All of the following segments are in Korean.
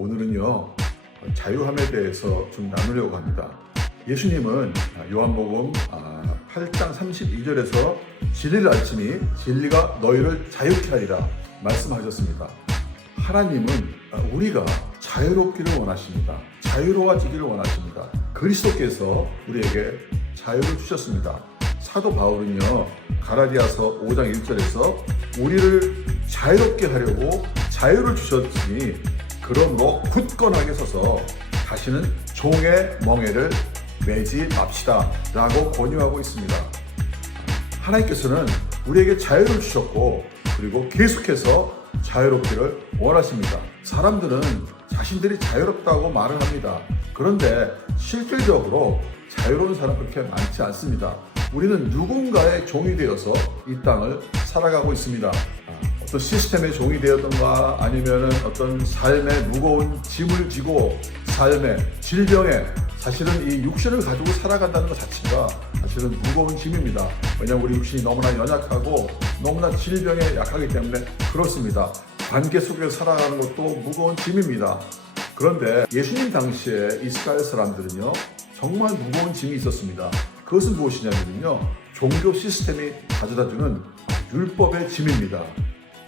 오늘은요 자유함에 대해서 좀 나누려고 합니다. 예수님은 요한복음 8장 32절에서 진리를 알지니 진리가 너희를 자유케 하리라 말씀하셨습니다. 하나님은 우리가 자유롭기를 원하십니다. 자유로워지기를 원하십니다. 그리스도께서 우리에게 자유를 주셨습니다. 사도 바울은요 갈라디아서 5장 1절에서 우리를 자유롭게 하려고 자유를 주셨으니 그러므로 굳건하게 서서 다시는 종의 멍에를 매지 맙시다 라고 권유하고 있습니다. 하나님께서는 우리에게 자유를 주셨고 그리고 계속해서 자유롭기를 원하십니다. 사람들은 자신들이 자유롭다고 말을 합니다. 그런데 실질적으로 자유로운 사람은 그렇게 많지 않습니다. 우리는 누군가의 종이 되어서 이 땅을 살아가고 있습니다. 어떤 시스템의 종이 되었던가 아니면 어떤 삶의 무거운 짐을 지고 삶의 질병에 사실은 이 육신을 가지고 살아간다는 것 자체가 사실은 무거운 짐입니다. 왜냐하면 우리 육신이 너무나 연약하고 너무나 질병에 약하기 때문에 그렇습니다. 관계 속에서 살아가는 것도 무거운 짐입니다. 그런데 예수님 당시에 이스라엘 사람들은요 정말 무거운 짐이 있었습니다. 그것은 무엇이냐면요 종교 시스템이 가져다주는 율법의 짐입니다.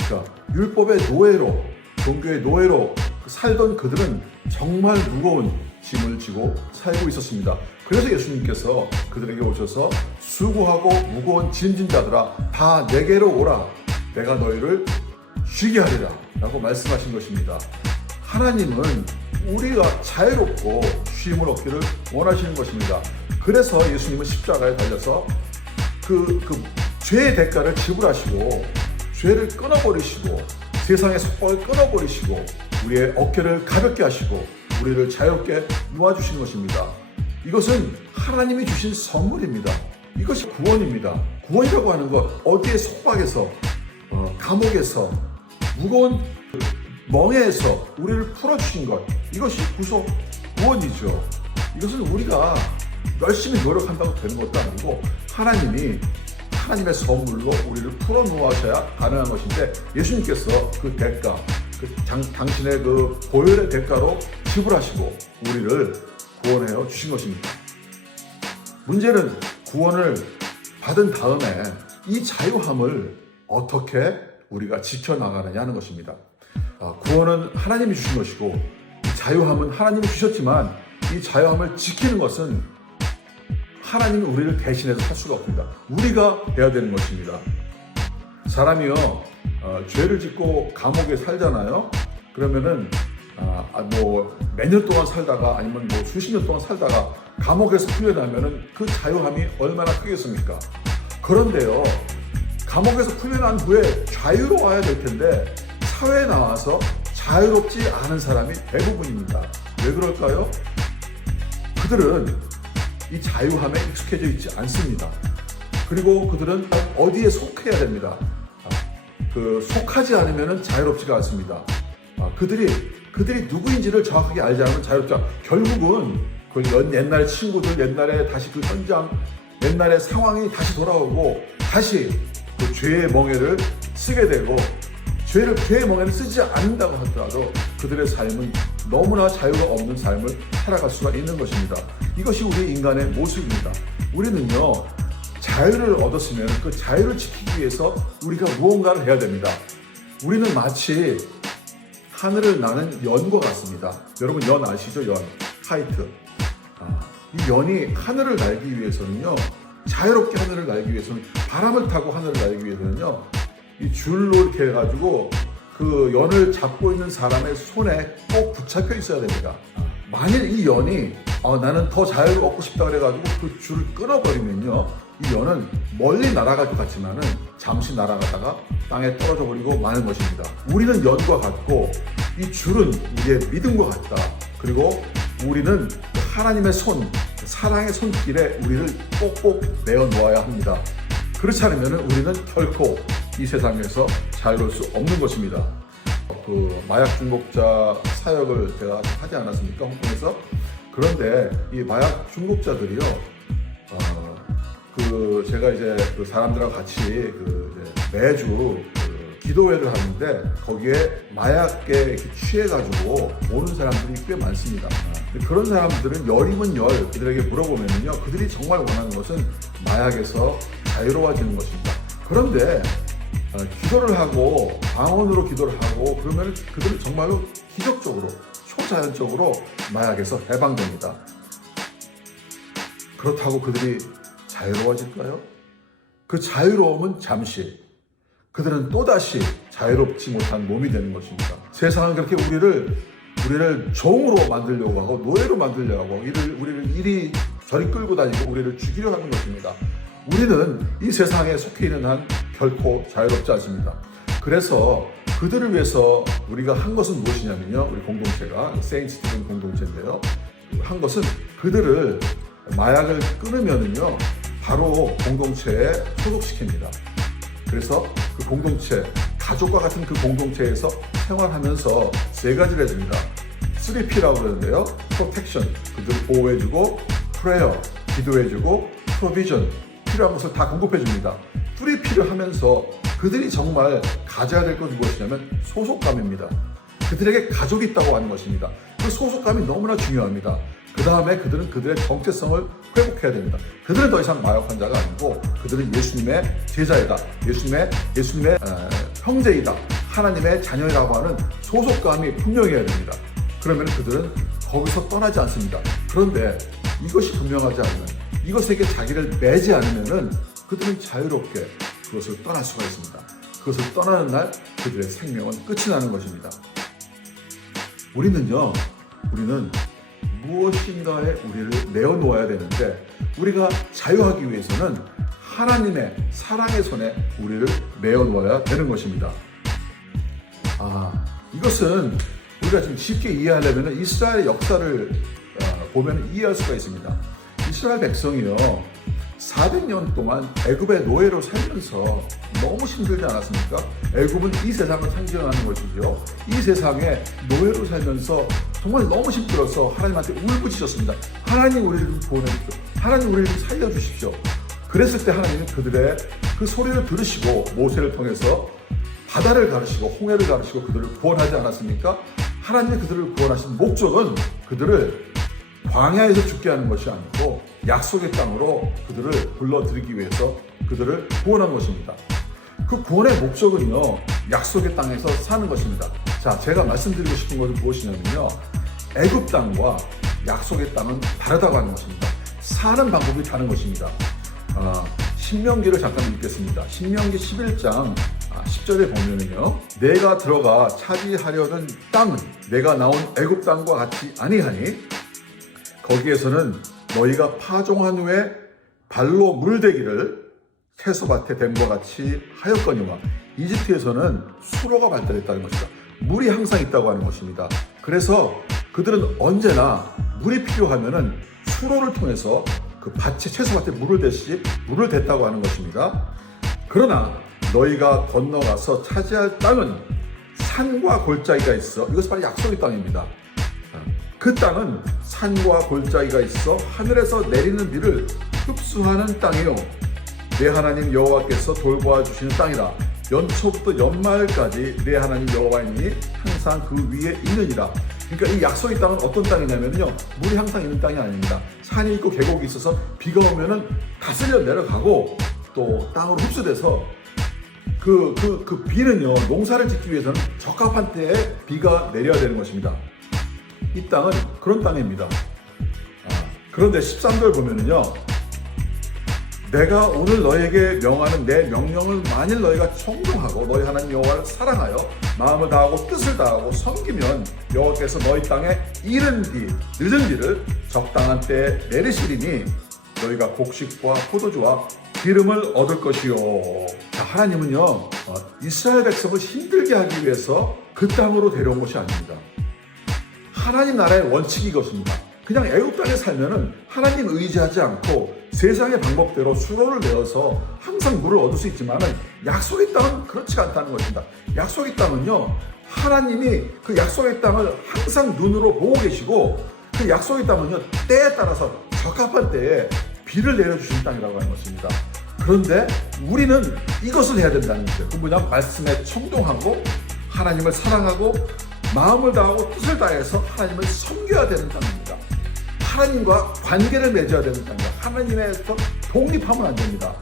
그러니까 율법의 노예로 종교의 노예로 살던 그들은 정말 무거운 짐을 지고 살고 있었습니다. 그래서 예수님께서 그들에게 오셔서 수고하고 무거운 짐진 자들아 다 내게로 오라 내가 너희를 쉬게 하리라 라고 말씀하신 것입니다. 하나님은 우리가 자유롭고 쉼을 얻기를 원하시는 것입니다. 그래서 예수님은 십자가에 달려서 그 죄의 대가를 지불하시고 죄를 끊어버리시고 세상의 속박을 끊어버리시고 우리의 어깨를 가볍게 하시고 우리를 자유롭게 놓아주신 것입니다. 이것은 하나님이 주신 선물입니다. 이것이 구원입니다. 구원이라고 하는 것 어디에 속박에서 감옥에서 무거운 멍에에서 우리를 풀어주신 것 이것이 구속 구원이죠. 이것은 우리가 열심히 노력한다고 되는 것도 아니고 하나님이 하나님의 선물로 우리를 풀어놓으셔야 가능한 것인데 예수님께서 그 대가 당신의 그 보혈의 대가로 지불하시고 우리를 구원하여 주신 것입니다. 문제는 구원을 받은 다음에 이 자유함을 어떻게 우리가 지켜나가느냐 하는 것입니다. 구원은 하나님이 주신 것이고 자유함은 하나님이 주셨지만 이 자유함을 지키는 것은 하나님이 우리를 대신해서 할 수가 없습니다. 우리가 해야 되는 것입니다. 사람이요 죄를 짓고 감옥에 살잖아요. 그러면은 몇 년 동안 살다가 아니면 수십 년 동안 살다가 감옥에서 풀려나면은 그 자유함이 얼마나 크겠습니까? 그런데요 감옥에서 풀려난 후에 자유로워야 될 텐데 사회에 나와서 자유롭지 않은 사람이 대부분입니다. 왜 그럴까요? 그들은 이 자유함에 익숙해져 있지 않습니다. 그리고 그들은 어디에 속해야 됩니다. 속하지 않으면 자유롭지가 않습니다. 그들이 누구인지를 정확하게 알지 않으면 자유롭지 않아요. 결국은 옛날 친구들, 옛날에 다시 그 현장, 옛날의 상황이 다시 돌아오고 다시 그 죄의 멍에를 쓰게 되고 죄의 멍에를 쓰지 않는다고 하더라도 그들의 삶은 너무나 자유가 없는 삶을 살아갈 수가 있는 것입니다. 이것이 우리 인간의 모습입니다. 우리는요 자유를 얻었으면 그 자유를 지키기 위해서 우리가 무언가를 해야 됩니다. 우리는 마치 하늘을 나는 연과 같습니다. 여러분 연 아시죠? 연, 카이트. 이 연이 하늘을 날기 위해서는요 자유롭게 하늘을 날기 위해서는 바람을 타고 하늘을 날기 위해서는요 이 줄로 이렇게 해가지고 그 연을 잡고 있는 사람의 손에 꼭 붙잡혀 있어야 됩니다. 만일 이 연이 나는 더 자유를 얻고 싶다 그래가지고 그 줄을 끊어버리면요 이 연은 멀리 날아갈 것 같지만은 잠시 날아가다가 땅에 떨어져 버리고 마는 것입니다. 우리는 연과 같고 이 줄은 우리의 믿음과 같다. 그리고 우리는 하나님의 손, 사랑의 손길에 우리를 꼭꼭 메어 놓아야 합니다. 그렇지 않으면 우리는 결코 이 세상에서 자유로울 수 없는 것입니다. 그 마약 중독자 사역을 제가 하지 않았습니까? 홍콩에서. 그런데 이 마약 중독자들이요, 제가 이제 그 사람들하고 같이 매주 기도회를 하는데 거기에 마약에 이렇게 취해가지고 오는 사람들이 꽤 많습니다. 그런 사람들은 열이면 열 그들에게 물어보면요, 그들이 정말 원하는 것은 마약에서 자유로워지는 것입니다. 그런데 기도를 하고 방언으로 기도를 하고 그러면 그들은 정말로 기적적으로 초자연적으로 마약에서 해방됩니다. 그렇다고 그들이 자유로워질까요? 그 자유로움은 잠시, 그들은 또다시 자유롭지 못한 몸이 되는 것입니다. 세상은 그렇게 우리를 종으로 만들려고 하고 노예로 만들려고 하고 우리를 이리 저리 끌고 다니고 우리를 죽이려 하는 것입니다. 우리는 이 세상에 속해 있는 한 결코 자유롭지 않습니다. 그래서 그들을 위해서 우리가 한 것은 무엇이냐면요, 우리 공동체가 세인트스티븐 공동체인데요, 한 것은 그들을 마약을 끊으면은요 바로 공동체에 소속시킵니다. 그래서 그 공동체, 가족과 같은 그 공동체에서 생활하면서 세 가지를 해줍니다. 3P라고 그러는데요. Protection, 그들을 보호해주고, Prayer, 기도해주고, Provision, 필요한 것을 다 공급해줍니다. 3P를 하면서 그들이 정말 가져야 될 것은 무엇이냐면 소속감입니다. 그들에게 가족이 있다고 하는 것입니다. 그 소속감이 너무나 중요합니다. 그 다음에 그들은 그들의 정체성을 회복해야 됩니다. 그들은 더 이상 마약 환자가 아니고 그들은 예수님의 제자이다. 예수님의 형제이다. 하나님의 자녀라고 하는 소속감이 분명해야 됩니다. 그러면 그들은 거기서 떠나지 않습니다. 그런데 이것이 분명하지 않으면, 이것에게 자기를 매지 않으면은 그들은 자유롭게 그것을 떠날 수가 있습니다. 그것을 떠나는 날 그들의 생명은 끝이 나는 것입니다. 우리는 무엇인가에 우리를 내어놓아야 되는데, 우리가 자유하기 위해서는 하나님의 사랑의 손에 우리를 내어놓아야 되는 것입니다. 이것은 우리가 좀 쉽게 이해하려면 이스라엘의 역사를 보면 이해할 수가 있습니다. 이스라엘 백성이요, 400년 동안 애굽의 노예로 살면서 너무 힘들지 않았습니까? 애굽은 이 세상을 상징하는 것이죠. 이 세상에 노예로 살면서 정말 너무 힘들어서 하나님한테 울부짖었습니다. 하나님 우리를 구원해주십시오. 하나님 우리를 살려주십시오. 그랬을 때 하나님은 그들의 그 소리를 들으시고 모세를 통해서 바다를 가르시고 홍해를 가르시고 그들을 구원하지 않았습니까? 하나님이 그들을 구원하신 목적은 그들을 광야에서 죽게 하는 것이 아니고 약속의 땅으로 그들을 불러들이기 위해서 그들을 구원한 것입니다. 그 구원의 목적은요, 약속의 땅에서 사는 것입니다. 자, 제가 말씀드리고 싶은 것은 무엇이냐면요, 애굽 땅과 약속의 땅은 다르다고 하는 것입니다. 사는 방법이 다른 것입니다. 신명기를 잠깐 읽겠습니다. 신명기 11장 10절에 보면은요, 내가 들어가 차지하려는 땅은 내가 나온 애굽 땅과 같이 아니하니 거기에서는 너희가 파종한 후에 발로 물대기를 채소밭에 댐과 같이 하였거니와, 이집트에서는 수로가 발달했다는 것이다. 물이 항상 있다고 하는 것입니다. 그래서 그들은 언제나 물이 필요하면은 수로를 통해서 그 밭에, 채소밭에 물을 대시 물을 댔다고 하는 것입니다. 그러나 너희가 건너가서 차지할 땅은 산과 골짜기가 있어. 이것이 바로 약속의 땅입니다. 그 땅은 산과 골짜기가 있어 하늘에서 내리는 비를 흡수하는 땅이요, 내 하나님 여호와께서 돌보아 주시는 땅이라. 연초부터 연말까지 내 하나님 여호와이니 항상 그 위에 있느니라. 그러니까 이 약속의 땅은 어떤 땅이냐면요, 물이 항상 있는 땅이 아닙니다. 산이 있고 계곡이 있어서 비가 오면은 다 쓸려 내려가고 또 땅으로 흡수돼서 그 비는요, 농사를 짓기 위해서는 적합한 때에 비가 내려야 되는 것입니다. 이 땅은 그런 땅입니다. 그런데 13절 보면은요, 내가 오늘 너에게 명하는 내 명령을 만일 너희가 청종하고 너희 하나님 여호와를 사랑하여 마음을 다하고 뜻을 다하고 섬기면 여호와께서 너희 땅에 이른 비, 늦은 비를 적당한 때에 내리시리니 너희가 곡식과 포도주와 기름을 얻을 것이요. 자, 하나님은요, 이스라엘 백성을 힘들게 하기 위해서 그 땅으로 데려온 것이 아닙니다. 하나님 나라의 원칙이 이것입니다. 그냥 애굽 땅에 살면은 하나님 의지하지 않고 세상의 방법대로 수로를 내어서 항상 물을 얻을 수 있지만은 약속의 땅은 그렇지 않다는 것입니다. 약속의 땅은요, 하나님이 그 약속의 땅을 항상 눈으로 보고 계시고, 그 약속의 땅은요, 때에 따라서 적합한 때에 비를 내려주시는 땅이라고 하는 것입니다. 그런데 우리는 이것을 해야 된다는 거죠. 그 뭐냐면 말씀에 청종하고 하나님을 사랑하고 마음을 다하고 뜻을 다해서 하나님을 섬겨야 되는 땅입니다. 하나님과 관계를 맺어야 되는 땅입니다. 하나님에서 독립하면 안 됩니다.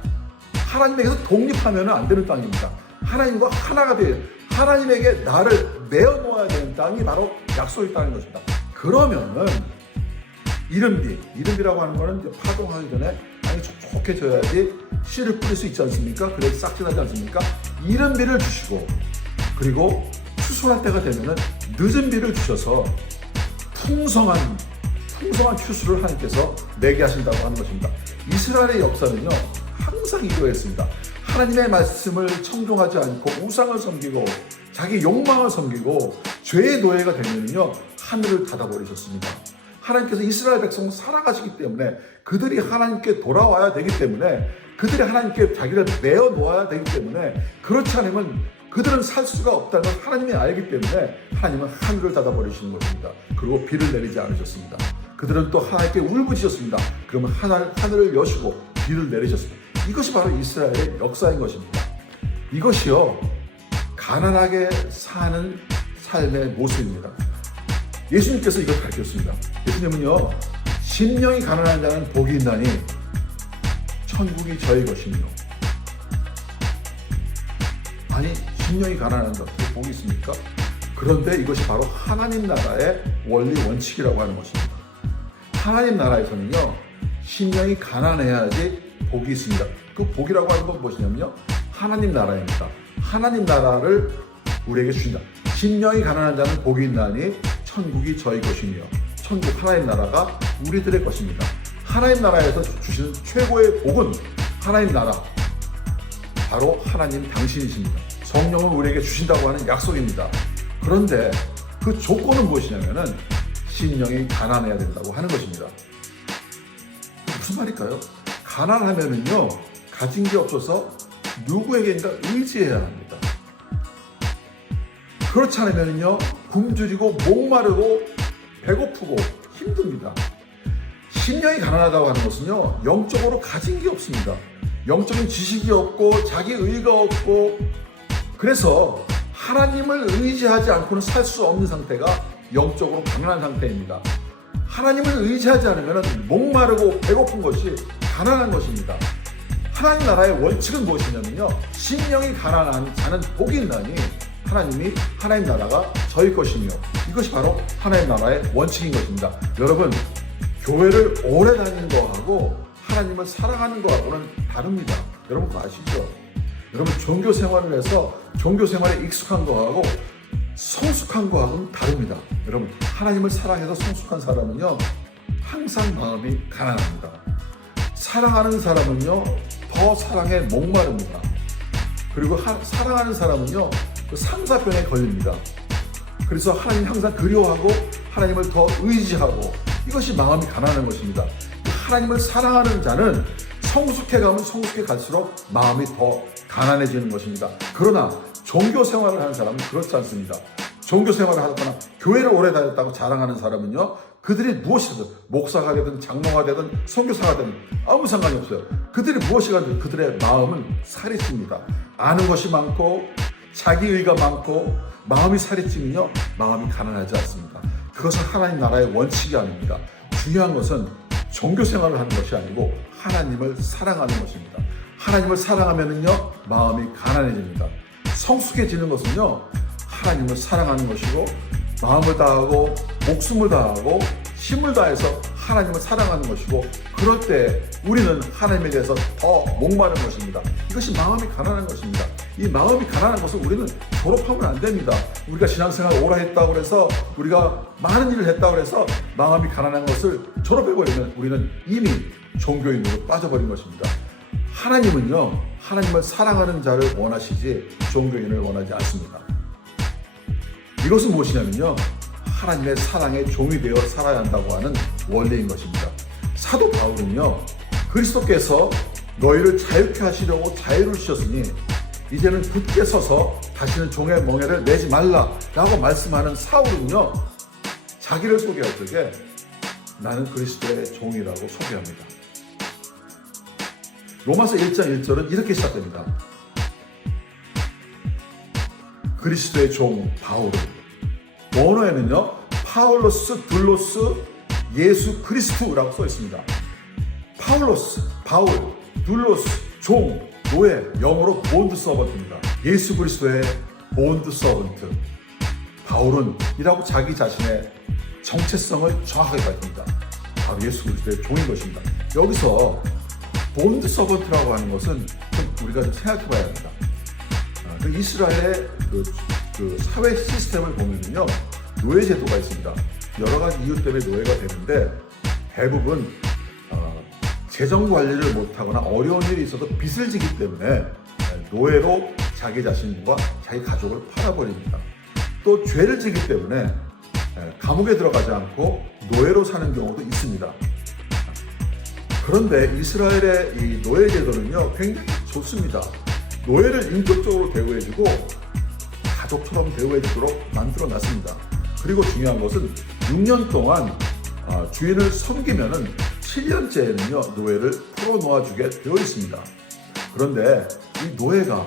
하나님에게서 독립하면 안 되는 땅입니다. 하나님과 하나가 되어 하나님에게 나를 내어놓아야 되는 땅이 바로 약속의 땅인 것입니다. 그러면은 이른비라고 하는 거는 이제 파동하기 전에 땅이 촉촉해져야지 씨를 뿌릴 수 있지 않습니까? 그래서 싹지나지 않습니까? 이른비를 주시고 그리고 추수할 때가 되면은 늦은 비를 주셔서 풍성한 추수를 하나님께서 내게 하신다고 하는 것입니다. 이스라엘의 역사는요 항상 이러했습니다. 하나님의 말씀을 청종하지 않고 우상을 섬기고 자기 욕망을 섬기고 죄의 노예가 되면요 하늘을 닫아버리셨습니다. 하나님께서 이스라엘 백성을 사랑하시기 때문에 그들이 하나님께 돌아와야 되기 때문에 그들이 하나님께 자기를 내어 놓아야 되기 때문에 그렇지 않으면 그들은 살 수가 없다는 걸 하나님이 알기 때문에 하나님은 하늘을 닫아버리시는 것입니다. 그리고 비를 내리지 않으셨습니다. 그들은 또 하나님께 울부짖었습니다. 그러면 하늘을 여시고 비를 내리셨습니다. 이것이 바로 이스라엘의 역사인 것입니다. 이것이요 가난하게 사는 삶의 모습입니다. 예수님께서 이걸 가르쳤습니다. 예수님은요 심령이 가난한 자는 복이 있나니 천국이 저희 것이며. 아니 심령이 가난한 자 어떻게 복이 있습니까? 그런데 이것이 바로 하나님 나라의 원리 원칙이라고 하는 것입니다. 하나님 나라에서는요 심령이 가난해야지 복이 있습니다. 그 복이라고 하는 건 무엇이냐면요 하나님 나라입니다. 하나님 나라를 우리에게 주신다. 심령이 가난한 자는 복이 있나니 천국이 저희 것이며. 천국 하나님 나라가 우리들의 것입니다. 하나님 나라에서 주시는 최고의 복은 하나님 나라 바로 하나님 당신이십니다. 성령을 우리에게 주신다고 하는 약속입니다. 그런데 그 조건은 무엇이냐면은 심령이 가난해야 된다고 하는 것입니다. 무슨 말일까요? 가난하면은요 가진 게 없어서 누구에게인가 의지해야 합니다. 그렇지 않으면요 굶주리고 목마르고 배고프고 힘듭니다. 심령이 가난하다고 하는 것은요 영적으로 가진 게 없습니다. 영적인 지식이 없고 자기 의가 없고 그래서 하나님을 의지하지 않고는 살 수 없는 상태가 영적으로 가난한 상태입니다. 하나님을 의지하지 않으면 목마르고 배고픈 것이 가난한 것입니다. 하나님 나라의 원칙은 무엇이냐면요 심령이 가난한 자는 복이 있나니 하나님이 하나님 나라가 저희 것이며. 이것이 바로 하나님 나라의 원칙인 것입니다. 여러분 교회를 오래 다니는 거하고 하나님을 사랑하는 거하고는 다릅니다. 여러분 그거 아시죠? 여러분 종교 생활을 해서 종교 생활에 익숙한 거하고 성숙한 거하고는 다릅니다. 여러분 하나님을 사랑해서 성숙한 사람은요 항상 마음이 가난합니다. 사랑하는 사람은요 더 사랑에 목마릅니다. 그리고 사랑하는 사람은요 그 상사병에 걸립니다. 그래서 하나님 항상 그리워하고 하나님을 더 의지하고 이것이 마음이 가난한 것입니다. 하나님을 사랑하는 자는 성숙해가면 성숙해 갈수록 마음이 더 가난해지는 것입니다. 그러나 종교 생활을 하는 사람은 그렇지 않습니다. 종교 생활을 하거나 교회를 오래 다녔다고 자랑하는 사람은요 그들이 무엇이든 목사가 되든 장로가 되든 선교사가 되든 아무 상관이 없어요. 그들이 무엇이든 그들의 마음은 살이 찝니다. 아는 것이 많고 자기의가 많고 마음이 살이 찌면요 마음이 가난하지 않습니다. 그것은 하나님 나라의 원칙이 아닙니다. 중요한 것은 종교 생활을 하는 것이 아니고 하나님을 사랑하는 것입니다. 하나님을 사랑하면은요 마음이 가난해집니다. 성숙해지는 것은요 하나님을 사랑하는 것이고 마음을 다하고 목숨을 다하고 힘을 다해서 하나님을 사랑하는 것이고 그럴 때 우리는 하나님에 대해서 더 목마른 것입니다. 이것이 마음이 가난한 것입니다. 이 마음이 가난한 것을 우리는 졸업하면 안 됩니다. 우리가 신앙생활 오래 했다고 해서 우리가 많은 일을 했다고 해서 마음이 가난한 것을 졸업해버리면 우리는 이미 종교인으로 빠져버린 것입니다. 하나님은요 하나님을 사랑하는 자를 원하시지 종교인을 원하지 않습니다. 이것은 무엇이냐면요 하나님의 사랑의 종이 되어 살아야 한다고 하는 원리인 것입니다. 사도 바울은요 그리스도께서 너희를 자유케 하시려고 자유를 주셨으니 이제는 굳게 서서 다시는 종의 멍에를 내지 말라라고 말씀하는 사울은요 자기를 소개할 적에 나는 그리스도의 종이라고 소개합니다. 로마서 1장 1절은 이렇게 시작됩니다. 그리스도의 종 바울은, 원어에는요 파울로스 둘로스 예수 그리스도라고 써 있습니다. 파울로스, 바울, 둘로스, 종, 노예, 영어로 본드 서번트입니다. 예수 그리스도의 본드 서번트. 바울은 이라고 자기 자신의 정체성을 정확하게 밝힙니다. 바로 예수 그리스도의 종인 것입니다. 여기서 본드 서번트라고 하는 것은 좀 우리가 좀 생각해 봐야 합니다. 그 이스라엘의 그 사회 시스템을 보면요, 노예 제도가 있습니다. 여러 가지 이유 때문에 노예가 되는데 대부분 재정 관리를 못하거나 어려운 일이 있어서 빚을 지기 때문에 노예로 자기 자신과 자기 가족을 팔아버립니다. 또 죄를 지기 때문에 감옥에 들어가지 않고 노예로 사는 경우도 있습니다. 그런데 이스라엘의 이 노예 제도는요 굉장히 좋습니다. 노예를 인격적으로 대우해주고 가족처럼 대우해주도록 만들어놨습니다. 그리고 중요한 것은 6년 동안 주인을 섬기면은 7년째에는요 노예를 풀어놓아주게 되어 있습니다. 그런데 이 노예가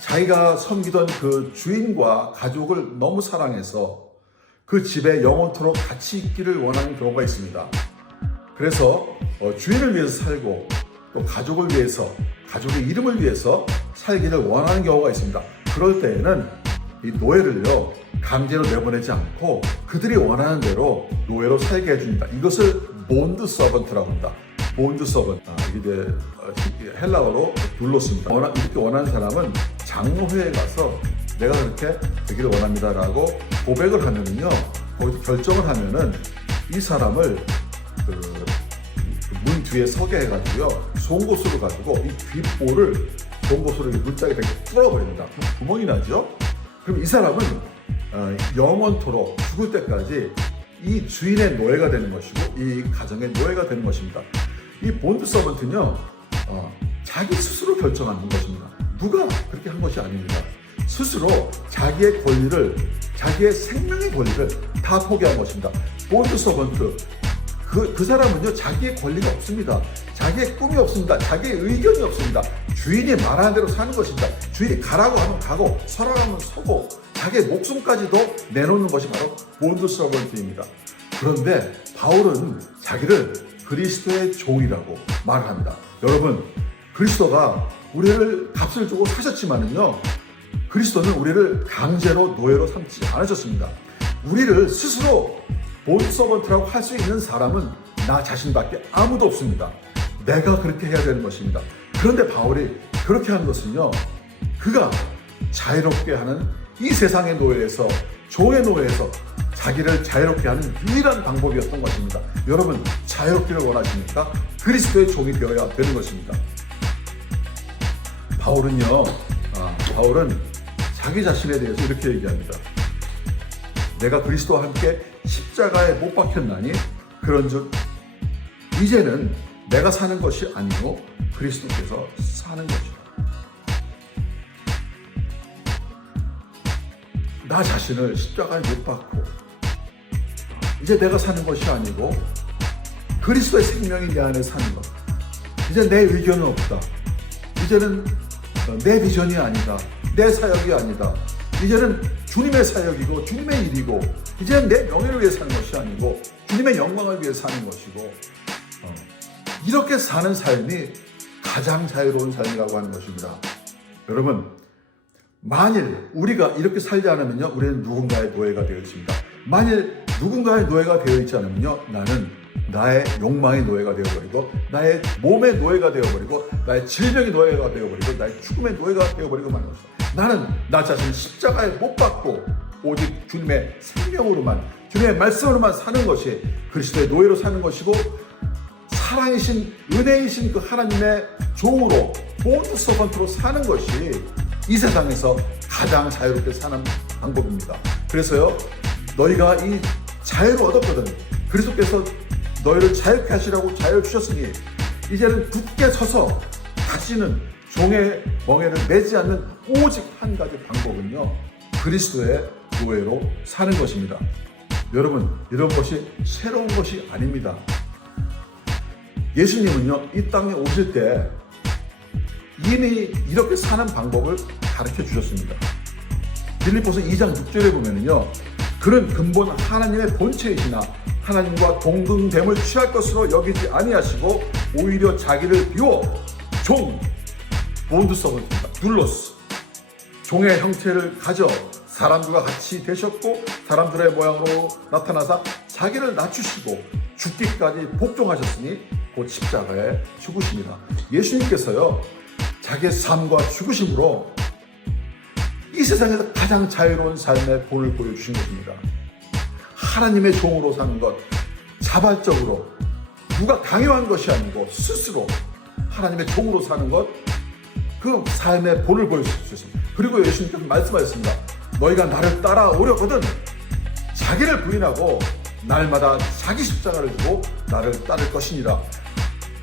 자기가 섬기던 그 주인과 가족을 너무 사랑해서 그 집에 영원토록 같이 있기를 원하는 경우가 있습니다. 그래서 주인을 위해서 살고 또 가족을 위해서, 가족의 이름을 위해서 살기를 원하는 경우가 있습니다. 그럴 때에는 이 노예를요 강제로 내보내지 않고 그들이 원하는 대로 노예로 살게 해줍니다. 이것을 본드 서번트라고 합니다. 본드 서번트. 이게 헬라어로 둘로스입니다. 이렇게 원하는 사람은 장로회에 가서 내가 그렇게 되기를 원합니다라고 고백을 하면은요, 거기서 결정을 하면은 이 사람을 문 뒤에 서게 해가지고요, 송곳으로 가지고 이 귓볼을 송곳으로 문짝에 되게 뚫어버립니다. 그럼 구멍이 나죠? 그럼 이 사람은 영원토록 죽을 때까지 이 주인의 노예가 되는 것이고 이 가정의 노예가 되는 것입니다. 이 본드 서번트는요 자기 스스로 결정하는 것입니다. 누가 그렇게 한 것이 아닙니다. 스스로 자기의 권리를, 자기의 생명의 권리를 다 포기한 것입니다. 본드 서번트, 그 사람은요 자기의 권리가 없습니다. 자기의 꿈이 없습니다. 자기의 의견이 없습니다. 주인이 말하는 대로 사는 것입니다. 주인이 가라고 하면 가고 서라고 하면 서고 자기의 목숨까지도 내놓는 것이 바로 본드 서번트입니다. 그런데 바울은 자기를 그리스도의 종이라고 말합니다. 여러분, 그리스도가 우리를 값을 주고 사셨지만은요, 그리스도는 우리를 강제로 노예로 삼지 않으셨습니다. 우리를 스스로 본드 서번트라고 할 수 있는 사람은 나 자신밖에 아무도 없습니다. 내가 그렇게 해야 되는 것입니다. 그런데 바울이 그렇게 하는 것은요, 그가 자유롭게 하는 이 세상의 노예에서, 종의 노예에서 자기를 자유롭게 하는 유일한 방법이었던 것입니다. 여러분, 자유롭기를 원하십니까? 그리스도의 종이 되어야 되는 것입니다. 바울은 자기 자신에 대해서 이렇게 얘기합니다. 내가 그리스도와 함께 십자가에 못 박혔나니 그런즉 이제는 내가 사는 것이 아니고 그리스도께서 사는 것이다. 나 자신을 십자가에 못 박고 이제 내가 사는 것이 아니고 그리스도의 생명이 내 안에 사는 것. 이제 내 의견은 없다. 이제는 내 비전이 아니다. 내 사역이 아니다. 이제는 주님의 사역이고 주님의 일이고 이제는 내 명예를 위해 사는 것이 아니고 주님의 영광을 위해 사는 것이고 이렇게 사는 삶이 가장 자유로운 삶이라고 하는 것입니다. 여러분, 만일 우리가 이렇게 살지 않으면요, 우리는 누군가의 노예가 되어 있습니다. 만일 누군가의 노예가 되어 있지 않으면요, 나는 나의 욕망의 노예가 되어버리고 나의 몸의 노예가 되어버리고 나의 질병의 노예가 되어버리고 나의 죽음의 노예가 되어버리고 마는 것입니다. 나는 나 자신을 십자가에 못 박고 오직 주님의 생명으로만, 주님의 말씀으로만 사는 것이 그리스도의 노예로 사는 것이고, 사랑이신, 은혜이신 그 하나님의 종으로, 본드 서번트로 사는 것이 이 세상에서 가장 자유롭게 사는 방법입니다. 그래서요, 너희가 이 자유를 얻었거든. 그리스도께서 너희를 자유케 하시라고 자유를 주셨으니 이제는 굳게 서서 다시는 종의 멍에를 매지 않는 오직 한 가지 방법은요, 그리스도의 노예로 사는 것입니다. 여러분, 이런 것이 새로운 것이 아닙니다. 예수님은요, 이 땅에 오실 때 이미 이렇게 사는 방법을 가르쳐 주셨습니다. 빌립보서 2장 6절에 보면은요, 그는 근본 하나님의 본체이시나 하나님과 동등됨을 취할 것으로 여기지 아니하시고 오히려 자기를 비워 본드 서번트입니다. 둘로스 종의 형태를 가져 사람들과 같이 되셨고 사람들의 모양으로 나타나사 자기를 낮추시고 죽기까지 복종하셨으니 곧 십자가에 죽으십니다. 예수님께서요, 자기의 삶과 죽으심으로 이 세상에서 가장 자유로운 삶의 본을 보여주신 것입니다. 하나님의 종으로 사는 것, 자발적으로 누가 강요한 것이 아니고 스스로 하나님의 종으로 사는 것, 그 삶의 본을 보여주셨습니다. 그리고 예수님께서 말씀하셨습니다. 너희가 나를 따라오려거든 자기를 부인하고 날마다 자기 십자가를 지고 나를 따를 것이니라.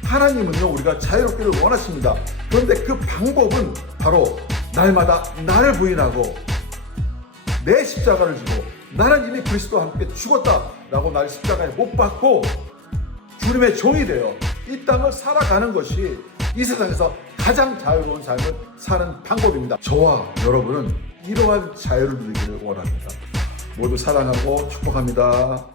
하나님은요, 우리가 자유롭기를 원하십니다. 그런데 그 방법은 바로 날마다 나를 부인하고 내 십자가를 지고 나는 이미 그리스도와 함께 죽었다라고 나를 십자가에 못 박고 주님의 종이 되어 이 땅을 살아가는 것이 이 세상에서 가장 자유로운 삶을 사는 방법입니다. 저와 여러분은 이러한 자유를 누리기를 원합니다. 모두 사랑하고 축복합니다.